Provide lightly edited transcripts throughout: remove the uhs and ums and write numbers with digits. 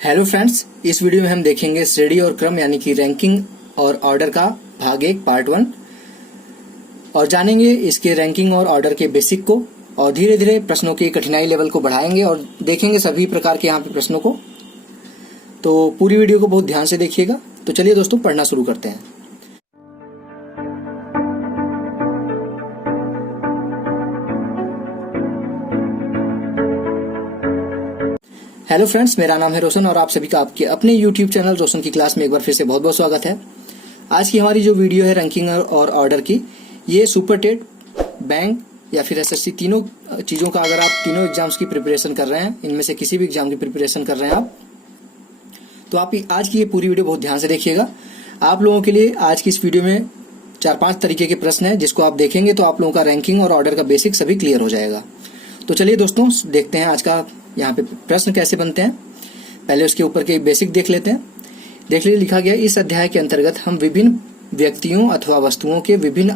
Hello friends, इस video में हम देखेंगे श्रेणी और क्रम यानी कि रैंकिंग और ऑर्डर का भाग 1 पार्ट 1 और जानेंगे इसके रैंकिंग और ऑर्डर के बेसिक को और धीरे धीरे प्रश्नों के कठिनाई लेवल को बढ़ाएंगे और देखेंगे सभी प्रकार के यहाँ पे प्रश्नों को। तो पूरी वीडियो को बहुत ध्यान से देखिएगा। तो चलिए दोस्तों, पढ़ना शुरू करते हैं। हेलो फ्रेंड्स, मेरा नाम है रोशन और आप सभी का आपके अपने YouTube चैनल रोशन की क्लास में एक बार फिर से बहुत बहुत स्वागत है। आज की हमारी जो वीडियो है रैंकिंग और ऑर्डर की, ये सुपर टेट, बैंक या फिर SSC तीनों चीज़ों का, अगर आप तीनों एग्जाम्स की प्रिपरेशन कर रहे हैं, इनमें से किसी भी एग्जाम की प्रिपरेशन कर रहे हैं आप, तो आप आज की ये पूरी वीडियो बहुत ध्यान से देखिएगा। आप लोगों के लिए आज की इस वीडियो में 4-5 तरीके के प्रश्न हैं जिसको आप देखेंगे तो आप लोगों का रैंकिंग और ऑर्डर का बेसिक सभी क्लियर हो जाएगा। तो चलिए दोस्तों, देखते हैं आज का यहाँ पे प्रश्न कैसे बनते हैं। पहले उसके ऊपर के बेसिक देख लेते हैं। देख लीजिए, लिखा गया इस अध्याय के अंतर्गत हम विभिन्न व्यक्तियों अथवा वस्तुओं के विभिन्न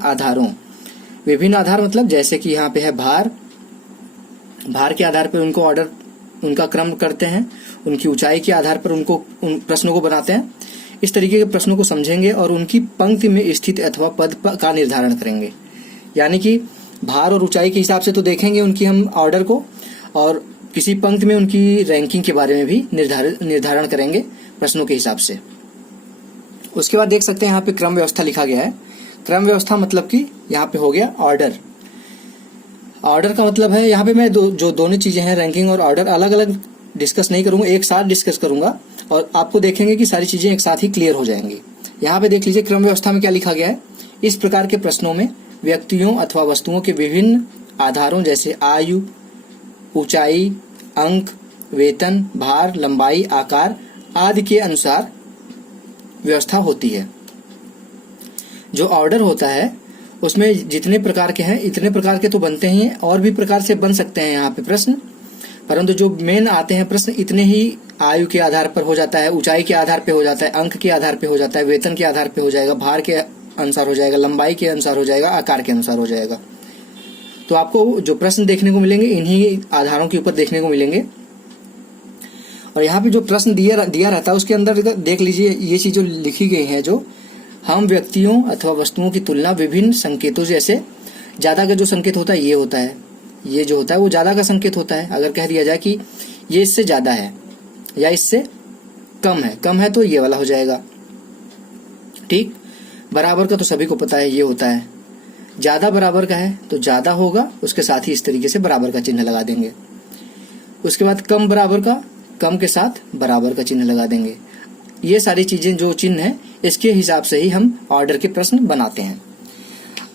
आधार मतलब जैसे कि यहाँ पे है भार के आधार पर उनको ऑर्डर, उनका क्रम करते हैं, उनकी ऊंचाई के आधार पर उन प्रश्नों को बनाते हैं। इस तरीके के प्रश्नों को समझेंगे और उनकी पंक्ति में स्थित अथवा पद का निर्धारण करेंगे। यानी कि भार और ऊंचाई के हिसाब से तो देखेंगे उनकी हम ऑर्डर को, और किसी पंक्ति में उनकी रैंकिंग के बारे में भी निर्धारण करेंगे प्रश्नों के हिसाब से। उसके बाद देख सकते हैं यहाँ पे क्रम व्यवस्था लिखा गया है। क्रम व्यवस्था मतलब कि यहाँ पे हो गया ऑर्डर। ऑर्डर का मतलब है, यहाँ पे मैं जो दोनों चीजें हैं रैंकिंग और ऑर्डर, अलग अलग डिस्कस नहीं करूंगा, एक साथ डिस्कस करूंगा और आपको देखेंगे कि सारी चीजें एक साथ ही क्लियर हो जाएंगी। यहाँ पे देख लीजिए क्रम व्यवस्था में क्या लिखा गया है। इस प्रकार के प्रश्नों में व्यक्तियों अथवा वस्तुओं के विभिन्न आधारों जैसे आयु, ऊंचाई, अंक, वेतन, भार, लंबाई, आकार आदि के अनुसार व्यवस्था होती है। जो ऑर्डर होता है उसमें जितने प्रकार के हैं इतने प्रकार के तो बनते ही हैं, और भी प्रकार से बन सकते हैं यहाँ पे प्रश्न, परंतु जो मेन आते हैं प्रश्न इतने ही आयु के आधार पर हो जाता है, ऊंचाई के आधार पे हो जाता है, अंक के आधार पे हो जाता है, वेतन के आधार पे हो जाएगा, भार के अनुसार हो जाएगा, लंबाई के अनुसार हो जाएगा, आकार के अनुसार हो जाएगा। तो आपको जो प्रश्न देखने को मिलेंगे इन्हीं आधारों के ऊपर देखने को मिलेंगे। और यहाँ पे जो प्रश्न दिया रहता है उसके अंदर देख लीजिए ये चीज जो लिखी गई है, जो हम व्यक्तियों अथवा वस्तुओं की तुलना विभिन्न संकेतों, जैसे ज्यादा का जो संकेत होता है ये होता है, ये जो होता है वो ज्यादा का संकेत होता है। अगर कह दिया जाए कि ये इससे ज्यादा है या इससे कम है तो ये वाला हो जाएगा। ठीक, बराबर का तो सभी को पता है ये होता है। ज्यादा बराबर का है तो ज्यादा होगा, उसके साथ ही इस तरीके से बराबर का चिन्ह लगा देंगे। उसके बाद कम बराबर का, कम के साथ बराबर का चिन्ह लगा देंगे। ये सारी चीजें जो चिन्ह है इसके हिसाब से ही हम ऑर्डर के प्रश्न बनाते हैं।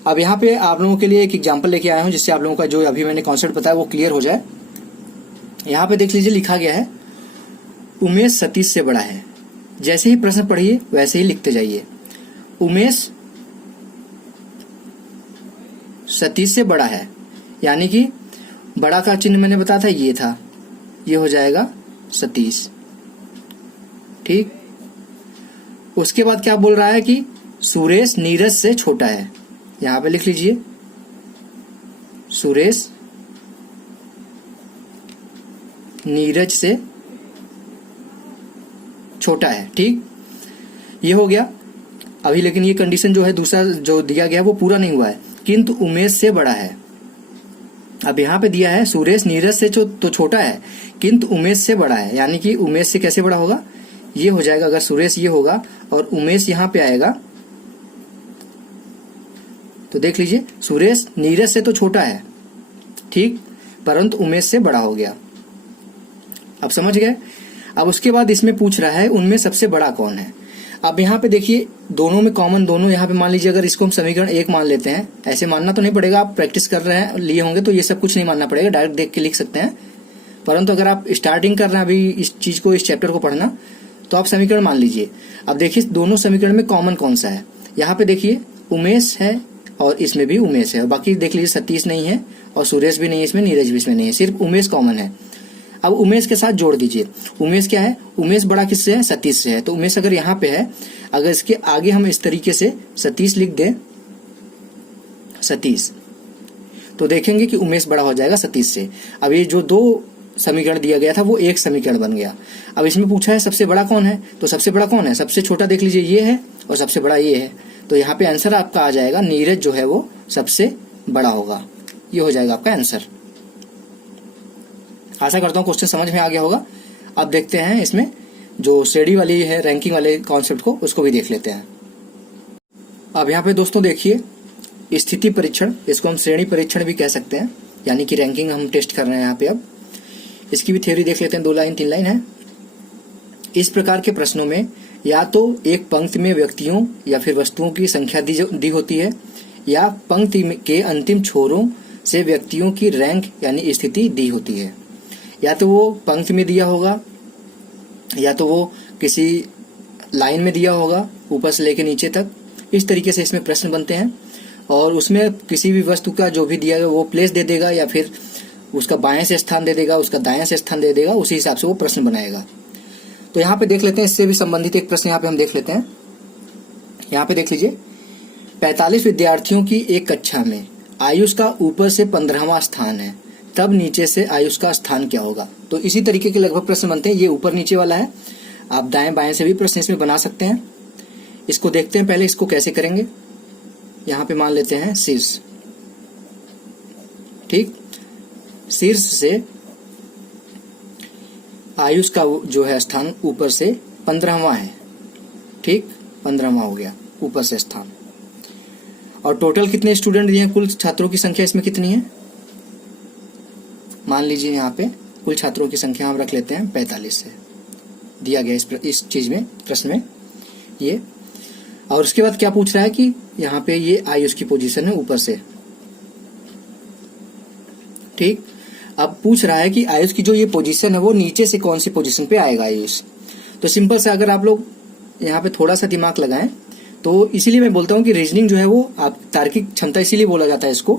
अब यहाँ पे आप लोगों के लिए एक एग्जाम्पल लेके आया हूँ जिससे आप लोगों का जो अभी मैंने कॉन्सेप्ट बताया वो क्लियर हो जाए। यहाँ पे देख लीजिए लिखा गया है उमेश सतीश से बड़ा है। जैसे ही प्रश्न पढ़िए वैसे ही लिखते जाइए। उमेश सतीश से बड़ा है, यानी कि बड़ा का चिन्ह मैंने बताया था ये था, ये हो जाएगा सतीश। ठीक, उसके बाद क्या बोल रहा है कि सुरेश नीरज से छोटा है। यहां पे लिख लीजिए सुरेश नीरज से छोटा है। ठीक, ये हो गया अभी, लेकिन ये कंडीशन जो है दूसरा जो दिया गया वो पूरा नहीं हुआ है, किंतु उमेश से बड़ा है। अब यहाँ पे दिया है सुरेश नीरज से तो छोटा है किंतु उमेश से बड़ा है, यानी कि उमेश से कैसे बड़ा होगा, ये हो जाएगा। अगर सुरेश ये होगा और उमेश यहाँ पे आएगा तो देख लीजिए सुरेश नीरज से तो छोटा है, ठीक, परंतु उमेश से बड़ा हो गया। अब समझ गए। अब उसके बाद इसमें पूछ रहा है उनमें सबसे बड़ा कौन है। अब यहाँ पे देखिए दोनों में कॉमन, दोनों यहाँ पे मान लीजिए अगर इसको हम समीकरण 1 मान लेते हैं, ऐसे मानना तो नहीं पड़ेगा, आप प्रैक्टिस कर रहे हैं लिए होंगे तो ये सब कुछ नहीं मानना पड़ेगा, डायरेक्ट देख के लिख सकते हैं। परंतु अगर आप स्टार्टिंग कर रहे हैं अभी इस चीज को, इस चैप्टर को पढ़ना, तो आप समीकरण मान लीजिए। अब देखिए दोनों समीकरण में कॉमन कौन सा है। यहाँ पे देखिए उमेश है और इसमें भी उमेश है, और बाकी देख लीजिए सतीश नहीं है और सुरेश भी नहीं है इसमें, नीरज भी इसमें नहीं है, सिर्फ उमेश कॉमन है। अब उमेश के साथ जोड़ दीजिए। उमेश क्या है, उमेश बड़ा किससे है, सतीश से है। तो उमेश अगर यहाँ पे है, अगर इसके आगे हम इस तरीके से सतीश लिख दें, सतीश, तो देखेंगे कि उमेश बड़ा हो जाएगा सतीश से। अब ये जो दो समीकरण दिया गया था वो एक समीकरण बन गया। अब इसमें पूछा है सबसे बड़ा कौन है, तो सबसे बड़ा कौन है, सबसे छोटा देख लीजिए ये है और सबसे बड़ा ये है, तो यहाँ पे आंसर आपका आ जाएगा नीरज जो है वो सबसे बड़ा होगा। ये हो जाएगा आपका आंसर। आशा करता हूँ क्वेश्चन समझ में आ गया होगा। अब देखते हैं इसमें जो श्रेणी वाली है रैंकिंग वाले कॉन्सेप्ट को, उसको भी देख लेते हैं। अब यहाँ पे दोस्तों देखिए स्थिति परीक्षण, इसको हम श्रेणी परीक्षण भी कह सकते हैं, यानी कि रैंकिंग हम टेस्ट कर रहे हैं यहाँ पे। अब इसकी भी थ्योरी देख लेते हैं, 2 लाइन 3 लाइन है। इस प्रकार के प्रश्नों में या तो एक पंक्ति में व्यक्तियों या फिर वस्तुओं की संख्या दी होती है, या पंक्ति के अंतिम छोरों से व्यक्तियों की रैंक यानी स्थिति दी होती है। या तो वो पंक्ति में दिया होगा, या तो वो किसी लाइन में दिया होगा ऊपर से लेकर नीचे तक। इस तरीके से इसमें प्रश्न बनते हैं, और उसमें किसी भी वस्तु का जो भी दिया गया वो प्लेस दे देगा, या फिर उसका बाएं से स्थान दे देगा, उसका दाएं से स्थान दे देगा, उसी हिसाब से वो प्रश्न बनाएगा। तो यहाँ पे देख लेते हैं, इससे भी संबंधित एक प्रश्न यहाँ पे हम देख लेते हैं। यहाँ पे देख लीजिए 45 विद्यार्थियों की एक कक्षा में आयुष का ऊपर से 15वां स्थान है, तब नीचे से आयुष का स्थान क्या होगा। तो इसी तरीके के लगभग प्रश्न बनते हैं। ये ऊपर नीचे वाला है, आप दाएं बाएं से भी प्रश्न इसमें बना सकते हैं। इसको देखते हैं पहले इसको कैसे करेंगे। यहाँ पे मान लेते हैं शीर्ष, ठीक, शीर्ष से आयुष का जो है स्थान ऊपर से 15वां है, ठीक, 15वां हो गया ऊपर से स्थान। और टोटल कितने स्टूडेंट दिए हैं, कुल छात्रों की संख्या इसमें कितनी है, मान लीजिए यहाँ पे कुल छात्रों की संख्या हम रख लेते हैं 45 है, दिया गया इस चीज में प्रश्न में ये। और उसके बाद क्या पूछ रहा है कि यहाँ पे ये आयुष की पोजीशन है ऊपर से, ठीक। अब पूछ रहा है कि आयुष की जो ये पोजीशन है वो नीचे से कौन सी पोजीशन पे आएगा आयुष। तो सिंपल से अगर आप लोग यहाँ पे थोड़ा सा दिमाग लगाएं, तो इसीलिए मैं बोलता हूँ कि रीजनिंग जो है वो आप तार्किक क्षमता इसीलिए बोला जाता है इसको,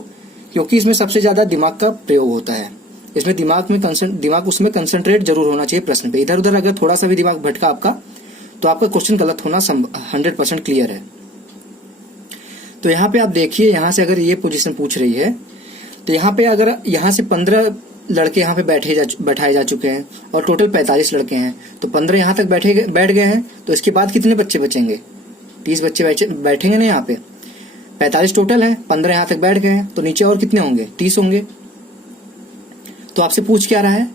क्योंकि इसमें सबसे ज्यादा दिमाग का प्रयोग होता है। इसमें दिमाग उसमें कंसंट्रेट जरूर होना चाहिए प्रश्न पे। इधर उधर अगर थोड़ा सा भी दिमाग भटका आपका, तो आपका क्वेश्चन गलत होना 100% क्लियर है। तो यहाँ पे आप देखिए, यहाँ से अगर ये पोजीशन पूछ रही है, तो यहाँ पे अगर यहाँ से 15 लड़के यहाँ पे बैठाए जा चुके हैं और टोटल 45 लड़के हैं, तो 15 यहाँ तक बैठ गए हैं, तो इसके बाद कितने बच्चे बचेंगे, 30 बच्चे बैठेंगे ना। यहाँ पे 45 टोटल है, 15 यहाँ तक बैठ गए हैं, तो नीचे और कितने होंगे, 30 होंगे। तो आपसे पूछ क्या रहा है,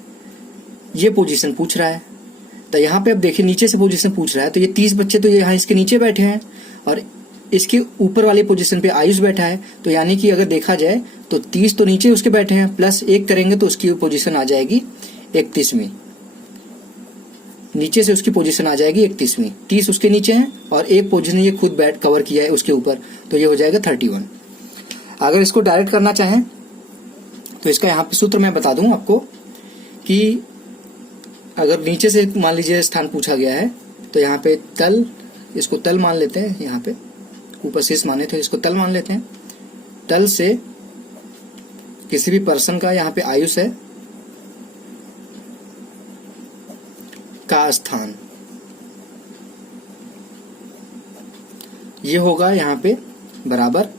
ये पोजीशन पूछ रहा है। तो यहाँ पे अब देखिए नीचे से पोजीशन पूछ रहा है, तो ये 30 बच्चे तो यहाँ इसके नीचे बैठे हैं और इसके ऊपर वाली पोजीशन पे आयुष बैठा है। तो यानी कि अगर देखा जाए तो 30 तो नीचे उसके बैठे हैं, प्लस 1 करेंगे तो उसकी पोजीशन आ जाएगी 31वीं। नीचे से उसकी पोजीशन आ जाएगी 31वीं। 30 उसके नीचे हैं और एक पोजीशन ये खुद कवर किया है उसके ऊपर, तो ये हो जाएगा 31। अगर इसको डायरेक्ट करना चाहें तो इसका यहाँ पे सूत्र मैं बता दूं आपको कि अगर नीचे से मान लीजिए स्थान पूछा गया है, तो यहाँ पे तल, इसको तल मान लेते हैं, यहाँ पे ऊपर शीर्ष माने थे, इसको तल मान लेते हैं। तल से किसी भी पर्सन का यहाँ पे आयुष है का स्थान, ये होगा यहाँ पे बराबर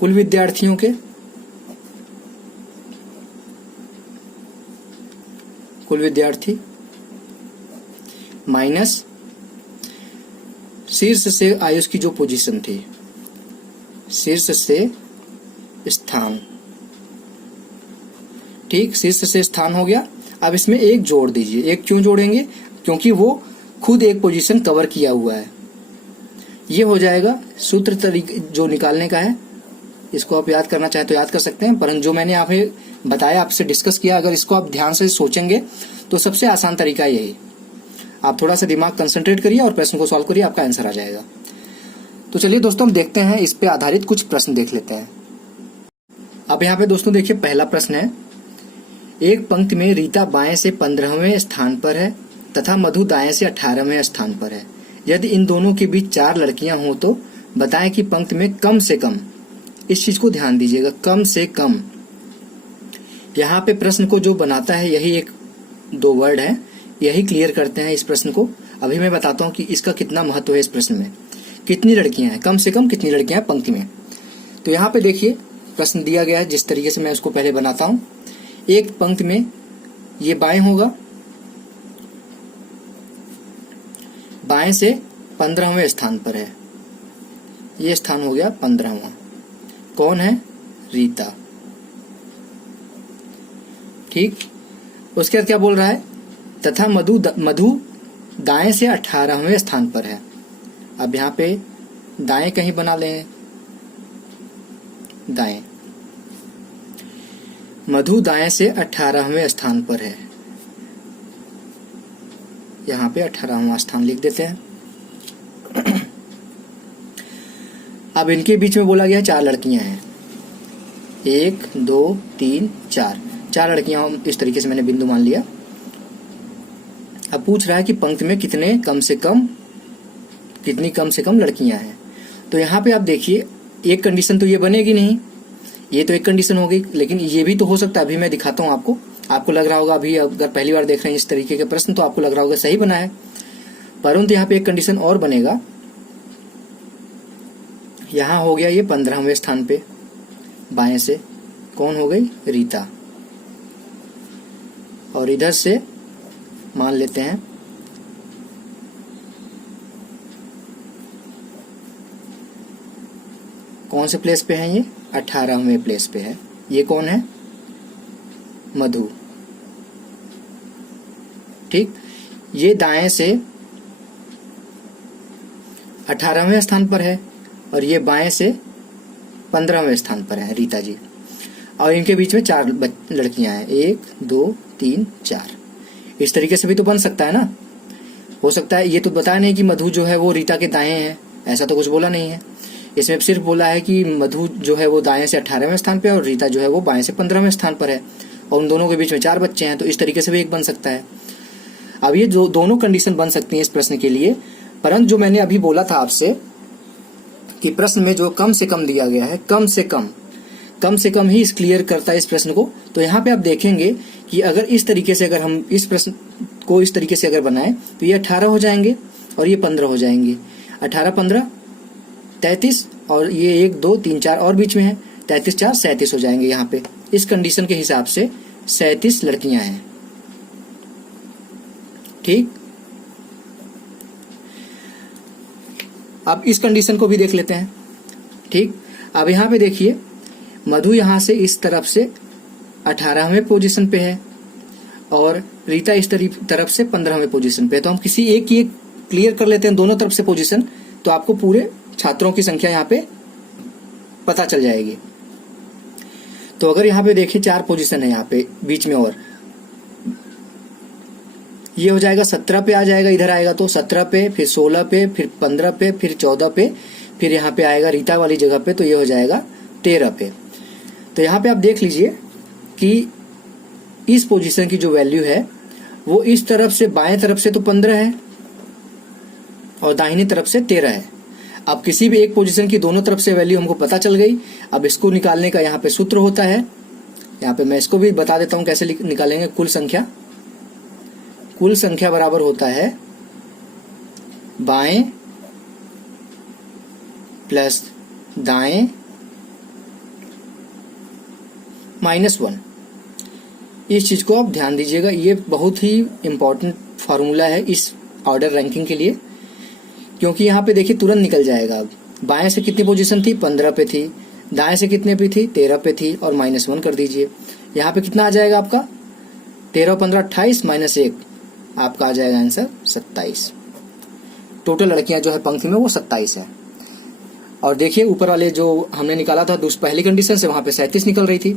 कुल विद्यार्थियों के, कुल विद्यार्थी माइनस शीर्ष से आयुष की जो पोजीशन थी, शीर्ष से स्थान, ठीक, शीर्ष से स्थान हो गया। अब इसमें एक जोड़ दीजिए। एक क्यों जोड़ेंगे, क्योंकि वो खुद एक पोजीशन कवर किया हुआ है। ये हो जाएगा सूत्र तरीके जो निकालने का है। इसको आप याद करना चाहे तो याद कर सकते हैं, परंतु जो मैंने यहाँ पे बताया, आपसे डिस्कस किया, अगर इसको आप ध्यान से सोचेंगे तो सबसे आसान तरीका यही। आप थोड़ा सा दिमाग कंसंट्रेट करिए और प्रश्न को सॉल्व करिए, आपका आंसर आ जाएगा। तो चलिए दोस्तों हम देखते हैं, इस पे आधारित कुछ प्रश्न देख लेते हैं। अब यहाँ पे दोस्तों देखिए पहला प्रश्न है, एक पंक्ति में रीता बाएं से 15वें स्थान पर है तथा मधु दाएं से 18वें स्थान पर है। यदि इन दोनों के बीच 4 लड़कियां हों तो बताएं कि पंक्ति में कम से कम, इस चीज को ध्यान दीजिएगा, कम से कम। यहाँ पे प्रश्न को जो बनाता है यही 1-2 वर्ड है, यही क्लियर करते हैं इस प्रश्न को। अभी मैं बताता हूँ कि इसका कितना महत्व है इस प्रश्न में। कितनी लड़कियां हैं, कम से कम कितनी लड़कियां हैं पंक्ति में। तो यहाँ पे देखिए प्रश्न दिया गया है, जिस तरीके से मैं उसको पहले बनाता हूँ। एक पंक्ति में ये बाएं होगा, बाएं से 15वें स्थान पर है, ये स्थान हो गया 15वां। कौन है? रीता। ठीक, उसके बाद क्या बोल रहा है? तथा मधु दाएं से 18वें स्थान पर है। अब यहाँ पे दाएं कहीं बना लें, दाएं, मधु दाएं से 18वें स्थान पर है, यहाँ पे 18वां स्थान लिख देते हैं। अब इनके बीच में बोला गया है 4 लड़कियां हैं, 1 2 3 4, 4 लड़कियां इस तरीके से मैंने बिंदु मान लिया। अब पूछ रहा है कि पंक्ति में कितनी कम से कम लड़कियां हैं। तो यहाँ पे आप देखिए, एक कंडीशन तो ये बनेगी नहीं, ये तो एक कंडीशन हो गई, लेकिन ये भी तो हो सकता है। अभी मैं दिखाता हूँ आपको लग रहा होगा, अभी अगर पहली बार देख रहे हैं इस तरीके के प्रश्न तो आपको लग रहा होगा सही बना है, परंतु यहाँ पे एक कंडीशन और बनेगा। यहाँ हो गया ये 15वें स्थान पे, बाएं से कौन हो गई? रीता। और इधर से मान लेते हैं कौन से प्लेस पे है? ये 18वें प्लेस पे है। ये कौन है? मधु। ठीक, ये दाएं से 18वें स्थान पर है और ये बाएं से 15वें स्थान पर है, रीता जी। और इनके बीच में 4 लड़कियां हैं, 1 2 3 4। इस तरीके से भी तो बन सकता है ना, हो सकता है। ये तो बताया नहीं कि मधु जो है वो रीता के दाएं है, ऐसा तो कुछ बोला नहीं है। इसमें सिर्फ बोला है कि मधु जो है वो दाएं से 18वें स्थान पे है और रीता जो है वो बाएं से 15वें स्थान पर है, और उन दोनों के बीच में 4 बच्चे हैं, तो इस तरीके से भी एक बन सकता है। अब ये जो दोनों कंडीशन बन सकती हैं इस प्रश्न के लिए, परंतु जो मैंने अभी बोला था आपसे कि प्रश्न में जो कम से कम दिया गया है, कम से कम ही इस क्लियर करता है इस प्रश्न को। तो यहाँ पे आप देखेंगे कि अगर इस तरीके से, अगर हम इस प्रश्न को इस तरीके से अगर बनाएं तो ये 18 हो जाएंगे और ये 15 हो जाएंगे। 18 15 33, और ये 1 2 3 4 और बीच में है, 33 4 37 हो जाएंगे। यहाँ पे इस कंडीशन के हिसाब से 37 लड़कियां हैं। ठीक, अब इस कंडीशन को भी देख लेते हैं। ठीक, अब यहाँ पे देखिए, मधु यहाँ से इस तरफ से 18वें पोजीशन पे है और रीता इस तरफ से 15वें पोजीशन पे है। तो हम किसी एक की एक क्लियर कर लेते हैं, दोनों तरफ से पोजीशन, तो आपको पूरे छात्रों की संख्या यहाँ पे पता चल जाएगी। तो अगर यहाँ पे देखिए 4 पोजीशन है यहाँ पे बीच में, और ये हो जाएगा 17 पे आ जाएगा, इधर आएगा तो 17 पे, फिर 16 पे, फिर 15 पे, फिर 14 पे, फिर यहाँ पे आएगा रीता वाली जगह पे, तो ये हो जाएगा 13 पे। तो यहाँ पे आप देख लीजिए कि इस पोजीशन की जो वैल्यू है वो इस तरफ से, बाएं तरफ से तो 15 है और दाहिनी तरफ से 13 है। अब किसी भी एक पोजीशन की दोनों तरफ से वैल्यू हमको पता चल गई। अब इसको निकालने का यहाँ पे सूत्र होता है, यहाँ पे मैं इसको भी बता देता हूँ कैसे निकालेंगे। कुल संख्या बराबर होता है बाएं प्लस दाएं -1। इस चीज को आप ध्यान दीजिएगा, ये बहुत ही इंपॉर्टेंट फार्मूला है इस ऑर्डर रैंकिंग के लिए, क्योंकि यहाँ पे देखिए तुरंत निकल जाएगा। अब बाएं से कितनी पोजीशन थी? 15 पे थी। दाएं से कितने पे थी? 13 पे थी, और -1 कर दीजिए। यहाँ पे कितना आ जाएगा आपका? 13 15 28 -1, आपका आ जाएगा आंसर 27। टोटल लड़कियां जो है पंक्ति में वो 27 है। और देखिए ऊपर वाले जो हमने निकाला था पहली कंडीशन से, वहां पे 37 निकल रही थी,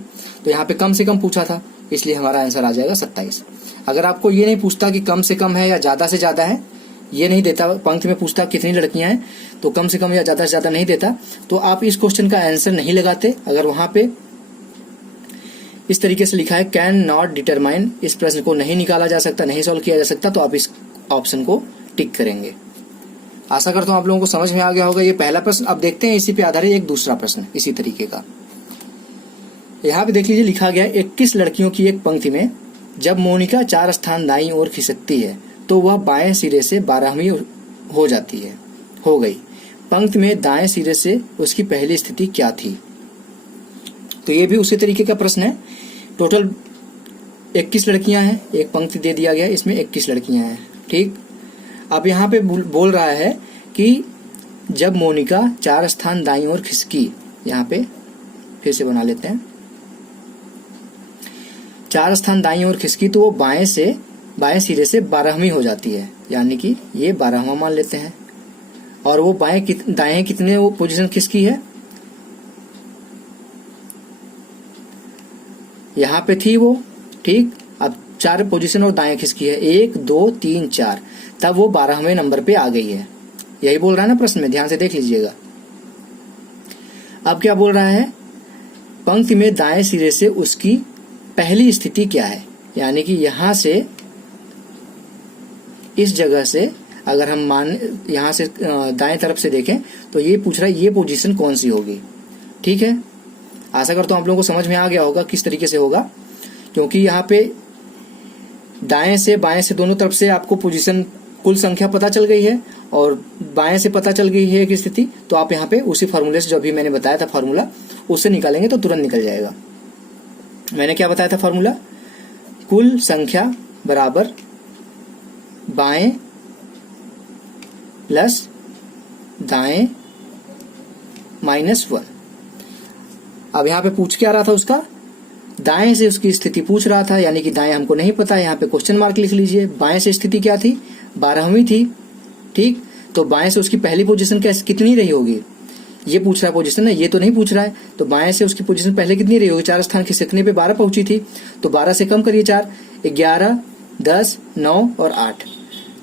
तो यहाँ पे कम से कम पूछा था, इसलिए हमारा आंसर आ जाएगा 27। अगर आपको ये नहीं पूछता कि कम से कम है या ज्यादा से ज्यादा है, ये नहीं देता, पंक्ति में पूछता कितनी लड़कियां हैं, तो कम से कम या ज्यादा से ज्यादा नहीं देता, तो आप इस क्वेश्चन का आंसर नहीं लगाते। अगर वहां पे इस तरीके से लिखा है कैन नॉट डिटरमाइन, इस प्रश्न को नहीं निकाला जा सकता, नहीं सॉल्व किया जा सकता, तो आप इस ऑप्शन को टिक करेंगे। आशा करता हूं आप लोगों को समझ में आ गया होगा ये पहला प्रश्न। अब देखते हैं इसी पे आधारित एक दूसरा प्रश्न इसी तरीके का। यहाँ पे देख लीजिए, लिखा गया 21 लड़कियों की एक पंक्ति में जब मोनिका 4 स्थान दाईं ओर खिसकती है तो वह बाएं सिरे से 12वीं हो गई। पंक्ति में दाएं सिरे से उसकी पहली स्थिति क्या थी? तो ये भी उसी तरीके का प्रश्न है। टोटल 21 लड़कियां हैं, एक पंक्ति दे दिया गया, इसमें 21 लड़कियां हैं। ठीक, अब यहाँ पे बोल रहा है कि जब मोनिका 4 स्थान दाईं ओर खिसकी, यहाँ पे फिर से बना लेते हैं, 4 स्थान दाईं ओर खिसकी तो वो बाएं सिरे से 12वीं हो जाती है, यानी कि ये 12वां मान लेते हैं। और वो दाएं कितने वो पोजीशन खिसकी है, यहाँ पे थी वो। ठीक, अब 4 पोजीशन और दाएं खिसकी है, 1 2 3 4, तब वो 12वें नंबर पे आ गई है। यही बोल रहा है ना प्रश्न में, ध्यान से देख लीजिएगा। अब क्या बोल रहा है, पंक्ति में दाएं सिरे से उसकी पहली स्थिति क्या है, यानी कि यहां से इस जगह से अगर हम यहां से दाएं तरफ से देखें तो ये पूछ रहा है ये पोजीशन कौन सी होगी। ठीक है, आशा करता हूं आप लोगों को समझ में आ गया होगा किस तरीके से होगा, क्योंकि यहाँ पे दाएं से बाएं से दोनों तरफ से आपको पोजीशन कुल संख्या पता चल गई है और बाएं से पता चल गई है एक स्थिति, तो आप यहाँ पे उसी फार्मूले से जो अभी मैंने बताया था फार्मूला, उससे निकालेंगे तो तुरंत निकल जाएगा। मैंने क्या बताया था फार्मूला, कुल संख्या बराबर बाएं प्लस दाएं -1। अब यहाँ पे पूछ क्या रहा था, उसका दाएं से उसकी स्थिति पूछ रहा था, यानी कि दाएं हमको नहीं पता, यहाँ पे क्वेश्चन मार्क लिख लीजिए। बाएं से स्थिति क्या थी, 12वीं थी। ठीक, तो बाएं से उसकी पहली पोजीशन कितनी रही होगी, ये पूछ रहा है पोजीशन है, ये तो नहीं पूछ रहा है। तो बाएं से उसकी पोजीशन पहले कितनी रही होगी, 4 स्थान खिसकने पे 12 पहुंची थी, तो 12 से कम करिए 4, 11 10 9 और 8,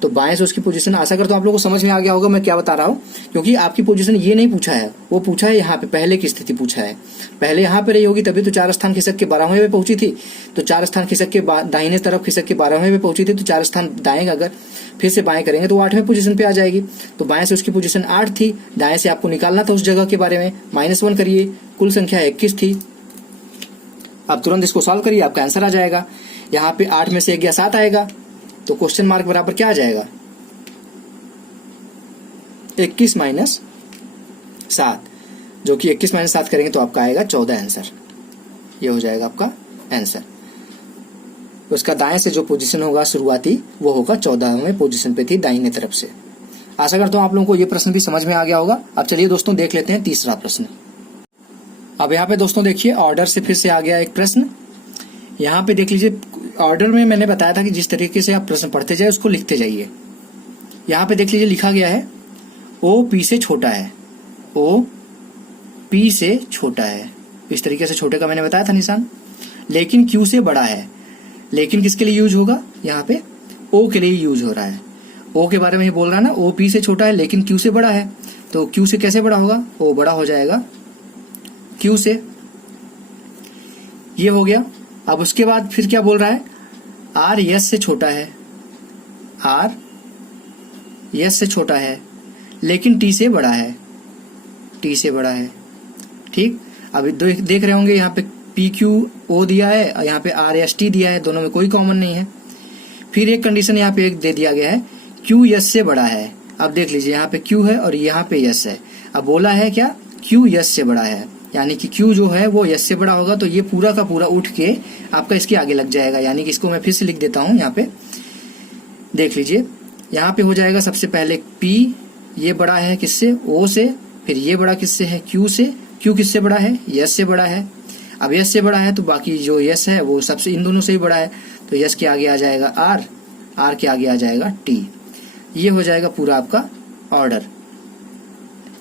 तो बाएं से उसकी पोजीशन। आशा करता हूं आप लोगों को समझ में आ गया होगा मैं क्या बता रहा हूं, क्योंकि आपकी पोजीशन ये नहीं पूछा है, वो पूछा है यहाँ पे पहले की स्थिति पूछा है। पहले यहाँ पे रही होगी तभी तो 4 स्थान खिसक के 12वें पे पहुंची थी, तो 4 स्थान खिसक के दाहिने तरफ खिसक के 12वें पे पहुंची थी, तो 4 स्थान दाएं अगर फिर से बाएं करेंगे तो 8वें पोजीशन पे आ जाएगी। तो बाएं से उसकी पोजीशन 8 थी, दाएं से आपको निकालना था उस जगह के बारे में, -1 करिए, कुल संख्या 21 थी। अब तुरंत इसको सॉल्व करिए, आपका आंसर आ जाएगा। यहाँ पे 8 में से 1 गया 7 आएगा, तो क्वेश्चन मार्क बराबर क्या आ जाएगा, 21 - 7, जो कि 21 - 7 करेंगे तो आपका आएगा 14 आंसर। ये हो जाएगा आपका आंसर। उसका दाएं से जो पोजीशन होगा शुरुआती, वो होगा 14वें पोजीशन पे थी दाहिने तरफ से। आशा करता हूं आप लोगों को ये प्रश्न भी समझ में आ गया होगा। अब चलिए दोस्तों देख लेते हैं तीसरा प्रश्न। अब यहाँ पे दोस्तों देखिए, ऑर्डर से फिर से आ गया एक प्रश्न। यहाँ पे देख लीजिए, ऑर्डर में मैंने बताया था कि जिस तरीके से आप प्रश्न पढ़ते जाए उसको लिखते जाइए। यहाँ पे देख लीजिए लिखा गया है, ओ पी से छोटा है, ओ पी से छोटा है, इस तरीके से छोटे का मैंने बताया था निशान। लेकिन क्यू से बड़ा है, लेकिन किसके लिए यूज होगा, यहाँ पे ओ के लिए यूज हो रहा है। ओ के बारे में ही बोल रहा है ना, ओ पी से छोटा है लेकिन क्यू से बड़ा है, तो क्यू से कैसे बड़ा होगा, ओ बड़ा हो जाएगा क्यू से। ये हो गया। अब उसके बाद फिर क्या बोल रहा है, आर यस से छोटा है, आर यस से छोटा है लेकिन टी से बड़ा है, टी से बड़ा है। ठीक, अभी देख रहे होंगे यहाँ पे पी क्यू ओ दिया है और यहाँ पे आर एस टी दिया है, दोनों में कोई कॉमन नहीं है। फिर एक कंडीशन यहाँ पे एक दे दिया गया है, क्यू यस से बड़ा है। अब देख लीजिए यहाँ पे क्यू है और यहाँ पे यस है। अब बोला है क्या, क्यू यस से बड़ा है, यानी कि क्यू जो है वो यस से बड़ा होगा, तो ये पूरा का पूरा उठ के आपका इसके आगे लग जाएगा। यानी कि इसको मैं फिर से लिख देता हूँ, यहाँ पे देख लीजिए, यहाँ पे हो जाएगा सबसे पहले पी, ये बड़ा है किससे, ओ से, फिर ये बड़ा किससे है, क्यू से। क्यू किससे बड़ा है, यस से बड़ा है। अब यस से बड़ा है तो बाकी जो यस है वो सबसे इन दोनों से ही बड़ा है, तो यस के आगे आ जाएगा आर, आर के आगे आ जाएगा टी। ये हो जाएगा पूरा आपका ऑर्डर।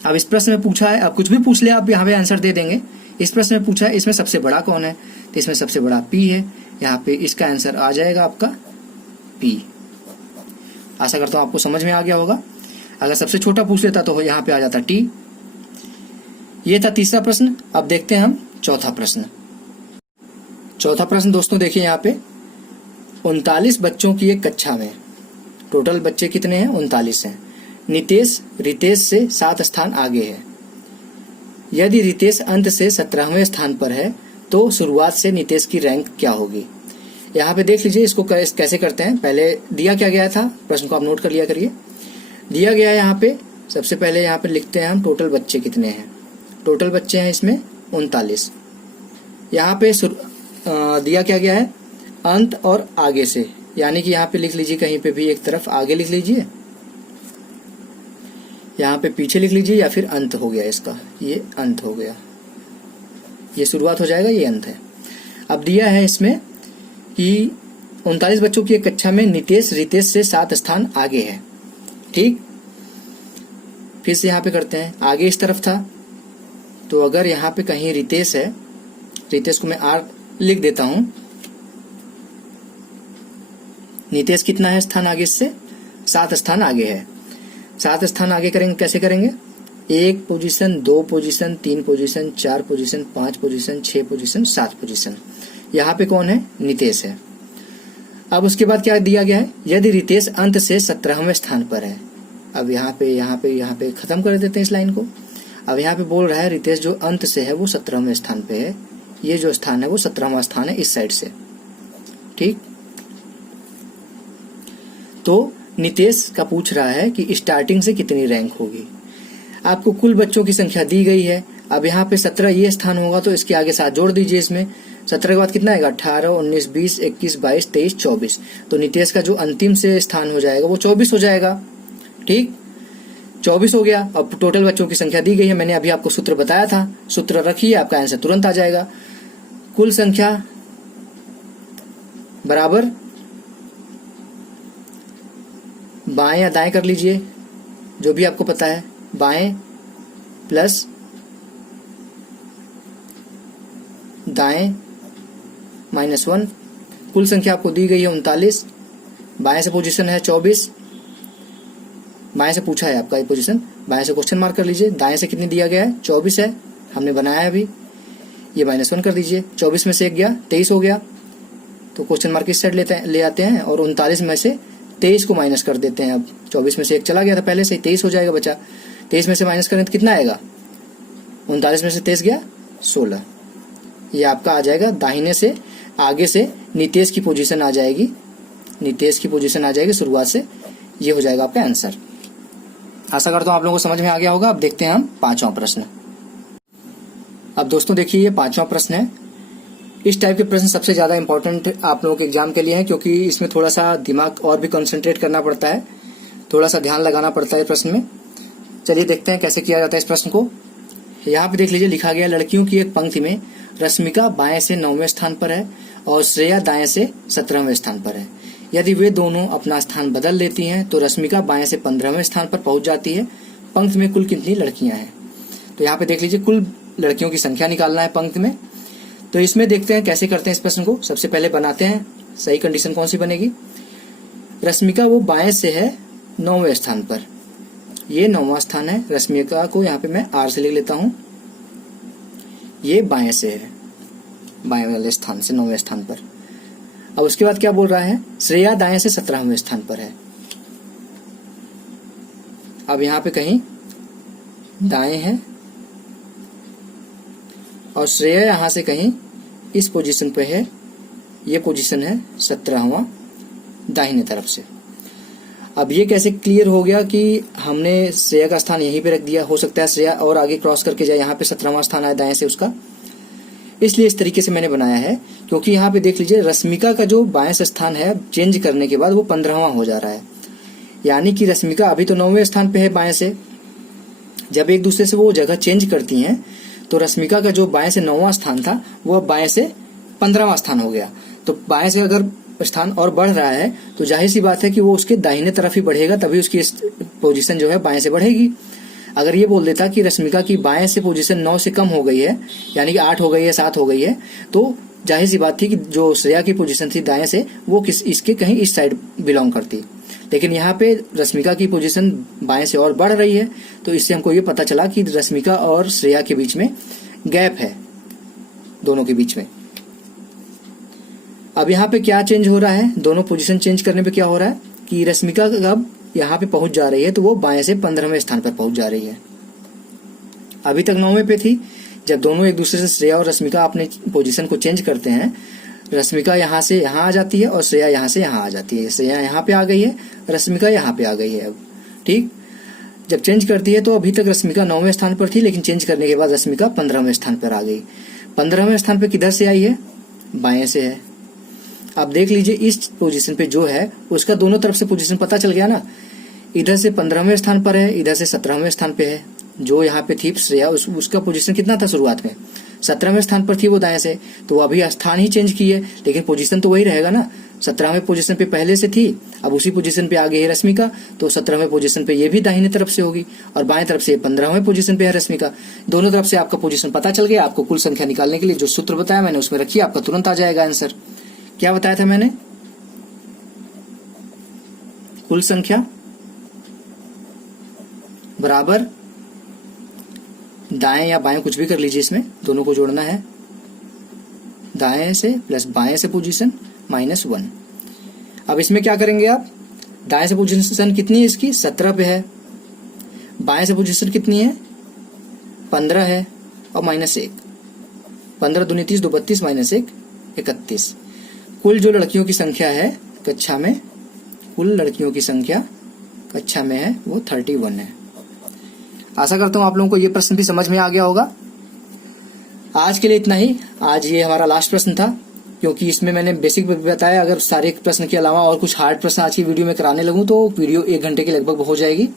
अब इस प्रश्न में पूछा है, अब कुछ भी पूछ ले आप यहाँ पे आंसर दे देंगे। इस प्रश्न में पूछा है इसमें सबसे बड़ा कौन है, तो इसमें सबसे बड़ा पी है, यहाँ पे इसका आंसर आ जाएगा आपका पी। आशा करता हूँ आपको समझ में आ गया होगा। अगर सबसे छोटा पूछ लेता तो यहाँ पे आ जाता टी। ये था तीसरा प्रश्न। अब देखते हैं हम चौथा प्रश्न। चौथा प्रश्न दोस्तों देखिए, यहाँ पे 39 बच्चों की एक कक्षा में टोटल बच्चे कितने हैं, 39 हैं। नितेश रितेश से 7 स्थान आगे है। यदि रितेश अंत से 17वें स्थान पर है तो शुरुआत से नितेश की रैंक क्या होगी। यहाँ पे देख लीजिए इसको कैसे करते हैं। पहले दिया क्या गया था, प्रश्न को आप नोट कर लिया करिए। दिया गया है यहाँ पे, सबसे पहले यहाँ पे लिखते हैं हम टोटल बच्चे कितने हैं। टोटल बच्चे हैं इसमें 39। यहाँ पे दिया क्या गया है, अंत और आगे से, यानी कि यहाँ पे लिख लीजिए, कहीं पे भी एक तरफ आगे लिख लीजिए, यहाँ पे पीछे लिख लीजिए, या फिर अंत हो गया इसका, ये अंत हो गया, ये शुरुआत हो जाएगा, ये अंत है। अब दिया है इसमें कि 39 बच्चों की एक कक्षा में नितेश रितेश से 7 स्थान आगे है। ठीक, फिर से यहाँ पे करते हैं, आगे इस तरफ था, तो अगर यहाँ पे कहीं रितेश है, रितेश को मैं आर लिख देता हूं, नितेश कितना है स्थान आगे इससे, 7 स्थान आगे है। 7 स्थान आगे करेंगे, कैसे करेंगे, 1 position, 2 position, 3 position, 4 position, 5 position, 6 position, 7 position. यहाँ पे कौन है, नितेश है। अब उसके बाद क्या दिया गया है, यदि रितेश अंत से 17वें स्थान पर है। अब यहाँ पे खत्म कर देते हैं इस लाइन को। अब यहाँ पे बोल रहा है रितेश जो अंत से है वो 17वें स्थान पे है, ये जो स्थान है वो 17वां स्थान है इस साइड से। ठीक, तो नितेश का पूछ रहा है कि स्टार्टिंग से कितनी रैंक होगी। आपको कुल बच्चों की संख्या दी गई है। अब यहाँ पे 17 ये स्थान होगा, तो इसके आगे 7 जोड़ दीजिए इसमें। 17 के बाद कितना आएगा, 18, 19, 20, 21, 22, 23, 24। तो नितेश का जो अंतिम से स्थान हो जाएगा वो 24 हो जाएगा। ठीक, 24 हो गया। अब टोटल बच्चों की संख्या दी गई है, मैंने अभी आपको सूत्र बताया था, सूत्र रखिए, आपका आंसर तुरंत आ जाएगा। कुल संख्या बराबर बाएं या दाएं कर लीजिए, जो भी आपको पता है, बाएं प्लस दाएं -1। कुल संख्या आपको दी गई है 39, बाएं से पोजीशन है 24, बाएं से पूछा है आपका ये पोजीशन, बाएं से क्वेश्चन मार्क कर लीजिए। दाएं से कितनी दिया गया है, 24 है, हमने बनाया अभी, ये -1 कर दीजिए। 24 में से 1 गया, 23 हो गया, तो क्वेश्चन मार्क इस साइड ले आते हैं, और 39 में से 23 को माइनस कर देते हैं। अब 24 में से 1 चला गया था पहले से, 23 हो जाएगा बचा। 23 में से माइनस करें तो कितना आएगा, 39 में से 23 गया, 16। ये आपका आ जाएगा दाहिने से, आगे से नितेश की पोजीशन आ जाएगी, नितेश की पोजीशन आ जाएगी शुरुआत से। ये हो जाएगा आपका आंसर। आशा करता हूं आप लोगों को समझ में आ गया होगा। अब देखते हैं हम 5वां प्रश्न। अब दोस्तों देखिए, ये 5वां प्रश्न है। इस टाइप के प्रश्न सबसे ज्यादा इंपॉर्टेंट आप लोगों के एग्जाम के लिए है, क्योंकि इसमें थोड़ा सा दिमाग और भी कंसंट्रेट करना पड़ता है, थोड़ा सा ध्यान लगाना पड़ता है प्रश्न में। चलिए देखते हैं कैसे किया जाता है इस प्रश्न को। यहाँ पे देख लीजिए, लिखा गया लड़कियों की एक पंक्ति में रश्मिका बाएं से 9वें स्थान पर है और श्रेया दाएं से 17वें स्थान पर है। यदि वे दोनों अपना स्थान बदल लेती हैं तो रश्मिका बाएं से 15वें स्थान पर पहुंच जाती है। पंक्ति में कुल कितनी लड़कियां हैं, तो यहाँ पे देख लीजिए कुल लड़कियों की संख्या निकालना है पंक्ति में। तो इसमें देखते हैं कैसे करते हैं इस प्रश्न को। सबसे पहले बनाते हैं, सही कंडीशन कौन सी बनेगी, रश्मिका वो बाएं से है 9वें स्थान पर, ये 9वां स्थान है। रश्मिका को यहाँ पे मैं आर से लिख लेता हूं, ये बाएं से है, बाएं वाले स्थान से 9वें स्थान पर। अब उसके बाद क्या बोल रहा है, श्रेया दाएं से 17वें स्थान पर है। अब यहाँ पे कहीं दाएं है और श्रेया यहां से कहीं इस पोजीशन पे है, ये पोजीशन है 17वां दाहिने तरफ से। अब ये कैसे क्लियर हो गया कि हमने श्रेया का स्थान यहीं पे रख दिया। हो सकता है श्रेया और आगे क्रॉस करके जाए, यहाँ पे 17वां स्थान आया दाएं से उसका, इसलिए इस तरीके से मैंने बनाया है। क्योंकि यहाँ पे देख लीजिए रश्मिका का जो बाएं से स्थान है चेंज करने के बाद वो 15वां हो जा रहा है, यानी कि रश्मिका अभी तो 9वें स्थान पे है बाएं से, जब एक दूसरे से वो जगह चेंज करती हैं तो रश्मिका का जो बाएं से 9वां स्थान था वो अब बाएं से 15वां स्थान हो गया। तो बाएं से अगर स्थान और बढ़ रहा है तो जाहिर सी बात है कि वो उसके दाहिने तरफ ही बढ़ेगा, तभी उसकी पोजीशन जो है बाएं से बढ़ेगी। अगर ये बोल देता कि रश्मिका की बाएं से पोजीशन 9 से कम हो गई है, यानी कि 8 हो गई है, 7 हो गई है, तो जाहिर सी बात थी कि जो श्रेया की पोजीशन थी दाएं से वो इसके कहीं इस साइड बिलोंग करती। लेकिन यहाँ पे रश्मिका की पोजीशन बाएं से और बढ़ रही है, तो इससे हमको ये पता चला कि रश्मिका और श्रेया के बीच में गैप है, दोनों के बीच में। अब यहाँ पे क्या चेंज हो रहा है, दोनों पोजीशन चेंज करने पे क्या हो रहा है कि रश्मिका अब यहाँ पे पहुंच जा रही है, तो वो बाएं से 15वें स्थान पर पहुंच जा रही है। अभी तक 9वें पे थी। जब दोनों एक दूसरे से श्रेया और रश्मिका अपने पोजीशन को चेंज करते हैं, रश्मिका यहाँ से यहाँ आ जाती है और श्रेया यहाँ से यहाँ आ जाती है। श्रेया यहाँ पे आ गई है, रश्मिका यहाँ पे आ गई है। अब ठीक, जब चेंज करती है तो अभी तक रश्मिका 9वें स्थान पर थी, लेकिन चेंज करने के बाद रश्मिका 15वें स्थान पर आ गई। 15वें स्थान पर किधर से आई है, बाएं से है। आप देख लीजिए इस पोजीशन पे जो है उसका दोनों तरफ से पोजीशन पता चल गया ना। इधर से 15वें स्थान पर है, इधर से 17वें स्थान पे है। जो यहाँ पे थी श्रेया उसका पोजीशन कितना था शुरुआत में, 17वें स्थान पर थी वो दाएं से, तो वो अभी स्थान ही चेंज की है लेकिन पोजीशन तो वही रहेगा ना। 17वें पोजीशन पे पहले से थी, अब उसी पोजीशन पे आ गई है रश्मिका, तो 17वें पोजीशन पे ये भी दाहिने तरफ से होगी और बाएं तरफ से 15वें पोजीशन पे है रश्मिका। दोनों तरफ से आपका पोजीशन पता चल गया। आपको कुल संख्या निकालने के लिए जो सूत्र बताया मैंने उसमें रखिए, आपका तुरंत आ जाएगा आंसर। क्या बताया था मैंने, कुल संख्या बराबर दाएं या बाएं कुछ भी कर लीजिए, इसमें दोनों को जोड़ना है, दाएं से प्लस बाएं से पोजीशन -1। अब इसमें क्या करेंगे आप, दाएं से पोजीशन कितनी है इसकी 17 पे है, बाएं से पोजीशन कितनी है 15 है और -1, 15 दूनी 30, 2 32, -1 31। कुल जो लड़कियों की संख्या है कक्षा में, कुल लड़कियों की संख्या कक्षा में है वो 31 है। आशा करता हूं आप लोगों को ये प्रश्न भी समझ में आ गया होगा। आज के लिए इतना ही। आज ये हमारा लास्ट प्रश्न था क्योंकि इसमें मैंने बेसिक बताया। अगर सारे प्रश्न के अलावा और कुछ हार्ड प्रश्न आज की वीडियो में कराने लगूं तो वीडियो 1 घंटे के लगभग हो जाएगी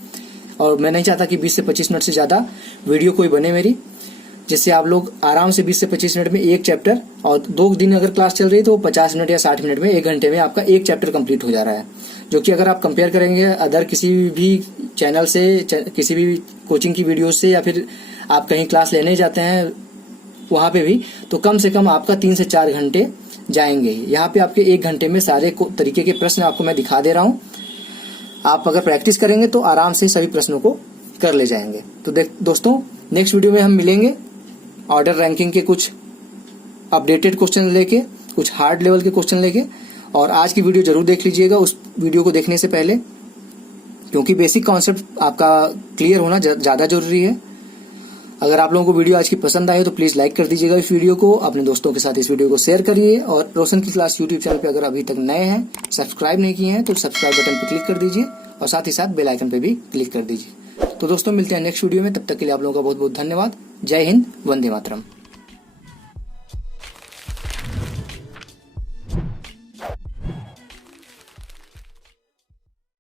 और मैं नहीं चाहता कि 20 से 25 मिनट से ज्यादा वीडियो कोई बने मेरी, जिससे आप लोग आराम से 20 से 25 मिनट में एक चैप्टर, और 2 दिन अगर क्लास चल रही है तो 50 मिनट या 60 मिनट में 1 घंटे में आपका एक चैप्टर कंप्लीट हो जा रहा है। जो कि अगर आप कंपेयर करेंगे अदर किसी भी चैनल से, किसी भी कोचिंग की वीडियो से, या फिर आप कहीं क्लास लेने जाते हैं वहां पे भी, तो कम से कम आपका 3 से 4 घंटे जाएंगे। यहाँ पे आपके 1 घंटे में सारे तरीके के प्रश्न आपको मैं दिखा दे रहा हूँ। आप अगर प्रैक्टिस करेंगे तो आराम से सभी प्रश्नों को कर ले जाएंगे। तो दोस्तों नेक्स्ट वीडियो में हम मिलेंगे ऑर्डर रैंकिंग के कुछ अपडेटेड क्वेश्चन लेके, कुछ हार्ड लेवल के क्वेश्चन लेके। और आज की वीडियो जरूर देख लीजिएगा उस वीडियो को देखने से पहले, क्योंकि बेसिक कॉन्सेप्ट आपका क्लियर होना ज्यादा जरूरी है। अगर आप लोगों को वीडियो आज की पसंद आए तो प्लीज लाइक कर दीजिएगा इस वीडियो को, अपने दोस्तों के साथ इस वीडियो को शेयर करिए। और रोशन की क्लास यूट्यूब चैनल पे अगर अभी तक नए हैं, सब्सक्राइब नहीं किए हैं तो सब्सक्राइब बटन पे क्लिक कर दीजिए और साथ ही साथ बेल आइकन पे भी क्लिक कर दीजिए। तो दोस्तों मिलते हैं नेक्स्ट वीडियो में, तब तक के लिए आप लोगों का बहुत बहुत धन्यवाद। जय हिंद, वंदे मातरम।